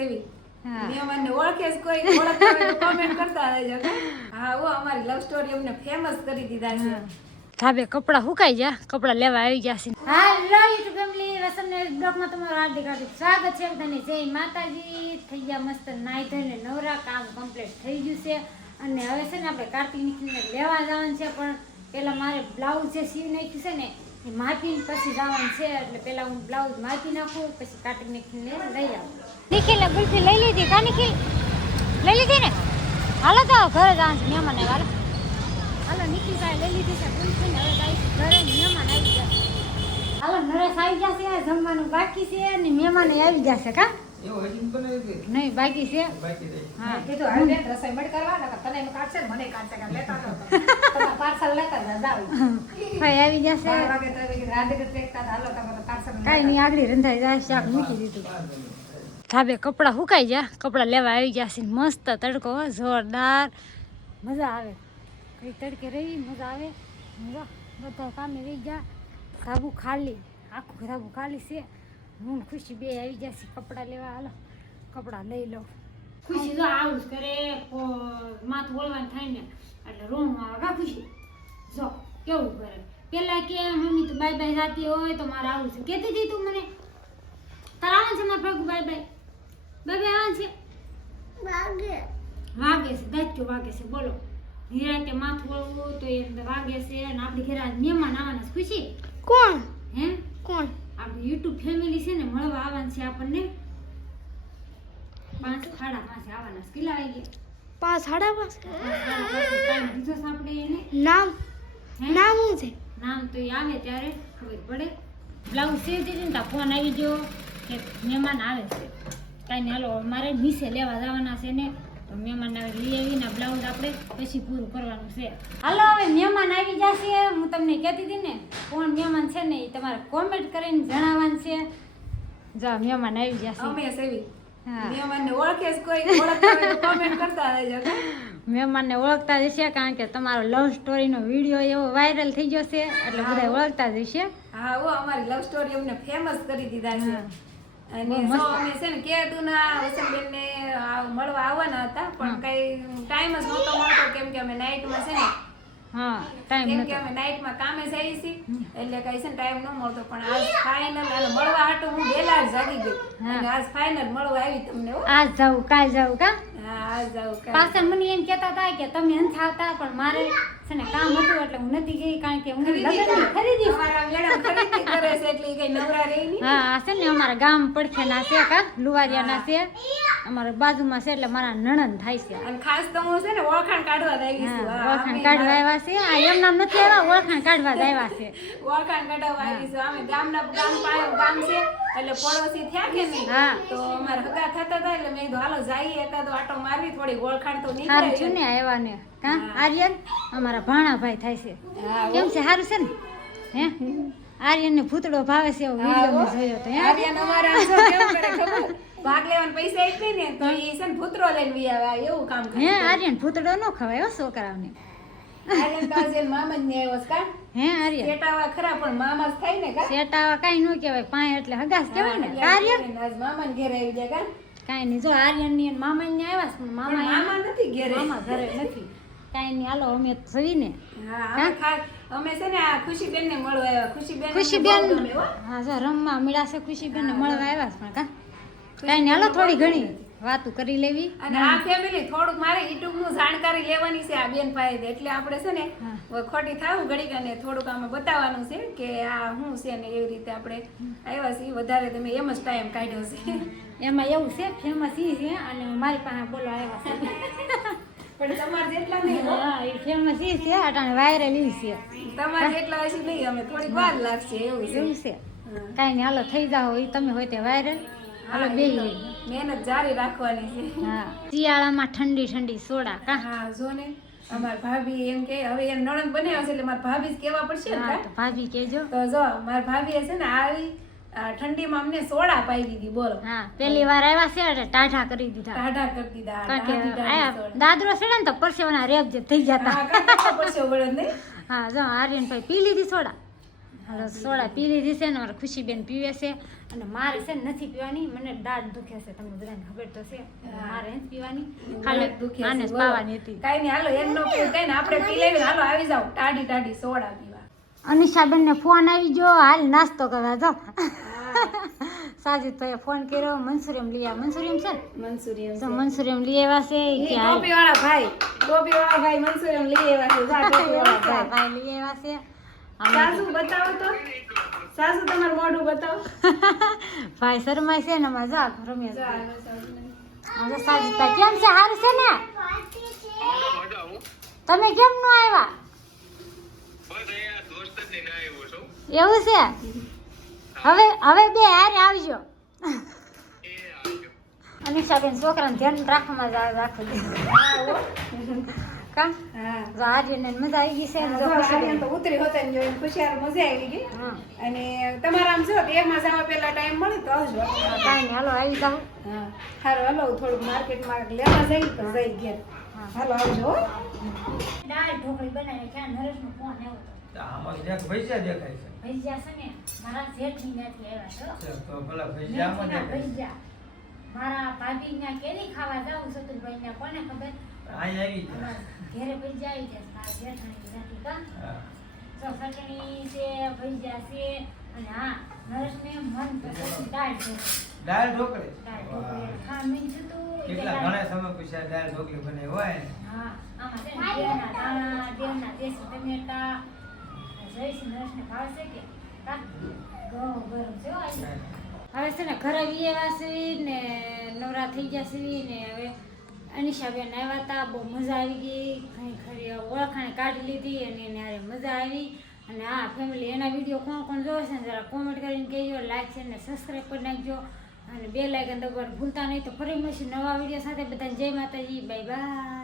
સેવી હા. મહેમાનને ઓળખે છે કોઈ ઓળખતા હોય તો કોમેન્ટ કરતા રહેજો હા ઓ અમારી લવ સ્ટોરી અમને ફેમસ કરી દીધા છે ધાબે કપડા સુકાઈ ગયા, કપડા લેવા આવી ગયા છે. હાલો યુટ્યુબ ફેમિલી, વસંતને બ્લોગમાં તમારું હાર્દિક હાર્દિક સ્વાગત છે. બધાને જય માતાજી. થઈ ગયા મસ્ત નાઈ ધોઈને નવરા, કામ કમ્પ્લીટ થઈ ગયું છે અને હવે છે ને આપણે કાર્તિક નીકળીને લેવા જવાનું છે. પણ પહેલાં મારે બ્લાઉઝ જે સીવી નાખ્યું છે ને એ માપીને પછી જવાનું છે. એટલે પહેલાં હું બ્લાઉઝ માપી નાખું, પછી કાર્તિક નીકળીને લઈ આવું. નિખિલને ગુલ્ફી લઈ લીધી કા? નિખિલ લઈ લીધી ને? હાલો તો ઘરે જવાનું છે મહેમાન હાલો. હાલો નિખિલ ભાઈ લઈ લીધી છે ગુલ્ફી ને હવે જાય ઘરે. મહેમાન આવી ગયા. હાલો નરેશ આવી ગયા છે, જમવાનું બાકી છે અને મહેમાન આવી ગયા છે કા? નહીં બાકી છે. હા કીધું હાલ બેન રસોઈ મડ કરવા ને તને એમ કાઢશે ને મને કાઢશે કે લેતા તો તમે પાર્સલ લેતા જાવ ભાઈ આવી ગયા છે. 12 વાગે તો રાધે ટ્રેકતા હાલો તમે પાર્સલ કાંઈ નહીં આગળ રંધાઈ જાય, શાક મૂકી દીધું. ધાબે કપડાં સુકાઈ ગયા, કપડાં લેવા આવી ગયા છે. મસ્ત તડકો જોરદાર, મજા આવે. કઈ તડકે રહી મજા આવે. બધા કામે રહી ગયા, ધાબુ ખાલી, આખું ધાબુ ખાલી છે. હું ખુશી બે આવી ગયા છે કપડાં લેવા. હાલો કપડાં લઈ લો. ખુશી જો આવું જ કરે, માથું વળવાનું થાય ને એટલે રોણમાં આવે કા ખુશી? જો કેવું કરે. પેલા કે મમ્મી તું બાય બાય જાતી હોય તો મારે આવું છે. કહેતી હતી તું મને તારે આવવાનું છે મારા ભગું બાય બાય બાય આવવાનું છે. વાગે છે દાચ્યો વાગે છે. બોલો નિરાતે માથું વળવું તો એ વાગે છે. અને આપણી ઘરે આજ મહેમાન આવવાના છે. ખુશી કોણ? હે કોણ? આપણી યુટ્યુબ ફેમિલી છે ને મળવા આવવાનું છે આપણને. 5 સાડા 5 આવવાના છે. કેટલા વાગે? 5 સાડા 5 ટાઈમ દીધો છે આપણે એને. નામ હે? નામ શું છે? નામ તો એ આવે ત્યારે ખબર પડે. બ્લાઉઝ સીવતી હતી ને ત્યાં ફોન આવી ગયો કે મહેમાન આવે છે. કાંઈ નહીં હાલો મારે નીચે લેવા જવાના છે ને તો મહેમાન આવે લઈ આવીને બ્લાઉઝ આપણે પછી પૂરું કરવાનું છે. હાલો હવે મહેમાન આવી જશે. હું તમને કહેતી હતી ને કોણ મહેમાન છે ને એ તમારે કોમેન્ટ કરીને જણાવવાનું છે. જો મહેમાન આવી જશે. અમે સેવી હા. મહેમાનને ઓળખે છે કોઈ ઓળખતા હોય તો કોમેન્ટ કરતા રહેજો મહેમાનને ઓળખતા જ હશે, કારણ કે તમારો લવ સ્ટોરીનો વિડીયો એવો વાયરલ થઈ ગયો છે એટલે બધા ઓળખતા જ હશે. હા ઓ અમારી લવ સ્ટોરી અમને ફેમસ કરી દીધા છે અને બહુ મસ્ત. સો અમે છે ને કેદુના વસંતબેનને મળવા આવવાના હતા પણ કઈ ટાઈમ જ નહોતો મળતો કેમ કે અમે નાઇટમાં છે ને હા ટાઈમ કેમ કે નતો. અમે નાઇટમાં કામે જઈએ છીએ એટલે કઈ છે ને ટાઈમ ન મળતો પણ આજ ફાઇનલ અને મળવા હાટુ હું વેલા જ જાગી ગઈ અને આજ ફાઇનલ મળવા આવી તમને હો આજ જાવું કાલ જાવું કા? હા આજ જાવ પાછળ મને એમ કહેતા હતા કે તમે નથી આવતા પણ મારે છે ને કામ હતું એટલે હું નથી ગઈ, કારણ કે હું લગ્નની ખરીદી. અમારા મેડમ ખરીદી કરે છે એટલે કઈ નવરા રહી નહીં હા આ છે ને અમારા ગામ પડખેના છે કા, લુવારિયાના છે, અમારા બાજુમાં છે એટલે મારા નણંદ થાય છે. અને ખાસ તો હું છે ને ઓળખાણ કાઢવા જ આવી છું હા ઓળખાણ કાઢવા આવ્યા છે. આ એમ નામ નથી આવ્યા, ઓળખાણ કાઢવા જ આવ્યા છે. ઓળખાણ કાઢવા આવી છું અમે ગામ ગામ છે એટલે પડોશી થયા કે નહીં હા. તો અમારા હગા થતા હતા એટલે મેં કીધું હાલો જઈએ એકાદો આટો મારવી થોડી ઓળખાણ તો સારું નીકળે છું ને આવ્યા ને કા? આર્યન અમારા ભાણાભાઈ થાય છે. હા, કેમ છે? સારું છે ને? હે આર્યન ને ભૂતડો ભાવે છે એવો વિડીયો મેં જોયો તો. હે આર્યન અમારા આમ જો કેવું કરે ખબર ભાગ લેવાના પૈસા આપી ને તો એ છે ને ભૂતરો લઈને વી આવે એવું કામ કરે હે આર્યન ભૂતડો ન ખવાય હો છોકરાઓને. આર્યન કાજલ મામા ને આવ્યો છે કા હે આર્યન સેટાવા ખરા પણ મામા જ થાય ને કા સેટાવા કાંઈ ન કહેવાય, પાંય એટલે હગાસ કહેવાય ને. એટલે આર્યન આજ મામા ને ઘરે આવી જાય કા કાંઈ નહીં. જો આર્યન ની મામા ને આવ્યા છે પણ પણ મામા મામા નથી ઘરે મામા ઘરે નથી. કાંઈ નહીં હાલો અમે જઈને. હા અમે અમે છે ને આ ખુશીબેન ને મળવા આવ્યા ખુશીબેન ખુશીબેન હા જો રમવા મળ્યા છે. ખુશીબેન ને મળવા આવ્યા છે પણ કા કાંઈ નહીં હાલો થોડી ઘણી વાતું કરી લેવી. અને આ ફેમિલી થોડુંક મારે યુટ્યુબ નું જાણકારી લેવાની છે આ બેન પાસે એટલે આપણે છે ને ખોટી થાવું ઘડીક અને થોડુંક આમે બતાવવાનું છે કે આ શું છે ને એવી રીતે આપણે આવ્યા છીએ. વધારે તમે એમ જ ટાઈમ કાઢ્યો છે એમાં એવું છે ફેમસ ઈ છે અને મારી પાસે બોલો આવ્યા છે. પણ તમારે જેટલા નહીં હો. હા એ ફેમસ ઈ છે અટાણે વાયરલ ઈ છે તમારે જેટલા હશે નહીં અમે થોડીક વાર લાગશે એવું છે એવું છે. કાંઈ નહીં હાલો થઈ જાઓ એ તમે હોય તે વાયરલ. હાલો બે મહેનત જારી રાખવાની છે હા શિયાળામાં ઠંડી ઠંડી સોડા કા. હા જો ને અમારા ભાભી એમ કે હવે એ નણંદ બનાવ્યા છે એટલે મારા ભાભી જ કહેવા પડશે ને હા કા? તો ભાભી કહેજો. તો જો મારા ભાભી છે ને આવી ઠંડીમાં અમને સોડા પાઈ દીધી બોલો હા પહેલી વાર આવ્યા છે એટલે ટાઢા કરી દીધા, ટાઢા કરી દીધા કારણ કે ટાઢી આયા સોડા. દાદરો ચડે ને તો પરસેવાના રેપ જે થઈ જતા. હા, કાઢવા પડશે વળન નહીં. હા જો આર્યનભાઈ પી લીધી સોડા. હાલો સોડા પી લીધી છે ને મારે ખુશીબેન પીવે છે અને મારે છે ને નથી પીવાની મને દાંત દુખે છે તમને બધાને ખબર તો છે મારે નથી પીવાની ખાલી દુખે આને છે, જ પાવાની હતી કાંઈ નહીં, હાલો એમનો પીવું કાંઈ નહીં, આપણે પી લેવી, હાલો આવી જાઓ ટાઢી ટાઢી સોડા પીવા. અનિશાબેન ને ફોન આવી ગયો હાલ નાસ્તો કરવા જો સાજીદભાઈએ ફોન કર્યો મંસુરિયમ લઈ આવ મંસુરિયમ છે ને મંચુરિયન તો મંસુરિયમ લઈ આવ્યા છે ઈ કે હાલ ટોપી વાળા ભાઈ મંચુરિયન લઈ આવ્યા છે, જા ટોપી વાળા ભાઈ. ભાઈ લઈ આવ્યા છે સાસુ બતાવો તો, સાસુ તમારું મોઢું બતાવો. ભાઈ શરમાય છે ને અમારે જા રમ્યા જા, હવે સાસુને. હવે સાજીદભાઈ કેમ છે હારું છે ને તમે કેમ નો આવ્યા એવું છે હવે હવે બે હારે આવજો અનિશાબેન છોકરાને ધ્યાન રાખવામાં રાખો દે કા હા. જો આર્યને મજા આવી ગઈ છે ને જો જો ખુશી આર્યન તો ઉતરી હોતા ને જોઈને ખુશિયાર મજા આવી ગઈ. હા અને તમારા આમ જો દેહમાં જવા પહેલા ટાઈમ મળે તો આવજો. કાંઈ નહીં હાલો આવી જાઓ હા, હારું હાલો થોડુંક માર્કેટમાં લેવા જઈ તો જઈ ઘેર. હાલો આવજો હો. દાળ ઢોકળી બનાવી ક્યાં નરેશનો ફોન આવ્યો હતો આમાં ક્યાંક ભજીયા દેખાય છે. ભજીયા છે ને મારા જેઠની ત્યાંથી આવ્યા છો તો ભલા ભજીયામાં મેથીના દેખાય છે. ભજીયા મારા ભાભી ના કેરી ખાવા જાવું સતુરભાઈ ને કોને ખબર અહીં આવી ગયા. અમારા ઘરે ભજીયા આવી જશે મારા જેઠાણી ત્યાંથી કા હા. તો ચટણી છે ભજીયા છે અને હા નરેશને મન પસંદ દાળ ઢોકળી દાળ ઢોકળી. દાળ વાહ. ઢોકળી હા મીન જતું કેટલા ઘણા સમય પછી આ દાળ ઢોકળી બને હોય ને. હા આમાં છે ને દેવના દાણા દેવના દેશી ટમેટા જયશ્રી નરેશને ભાવશે કે કા ઘઉં ગરમ છે હો આજે. હવે છે ને ઘરે વિયેવા સીવી ને નવરા થઈ ગયા સીવી ને હવે અનિશાબેન આવ્યા હતા બહુ મજા આવી ગઈ ઘણી ખરી ઓળખાણ કાઢી લીધી અને એને હારે મજા આવી અને હા ફેમિલી એના વિડીયો કોણ કોણ જોવે છે ને જરા કોમેન્ટ કરીને કહેજો લાઈક છે ને સબસ્ક્રાઈબ કરી નાખજો અને બે લાઇકન દબાવવાનું ભૂલતા નહીં તો ફરી મળીશું નવા વિડીયો સાથે બધાને જય માતાજી બાય બાય.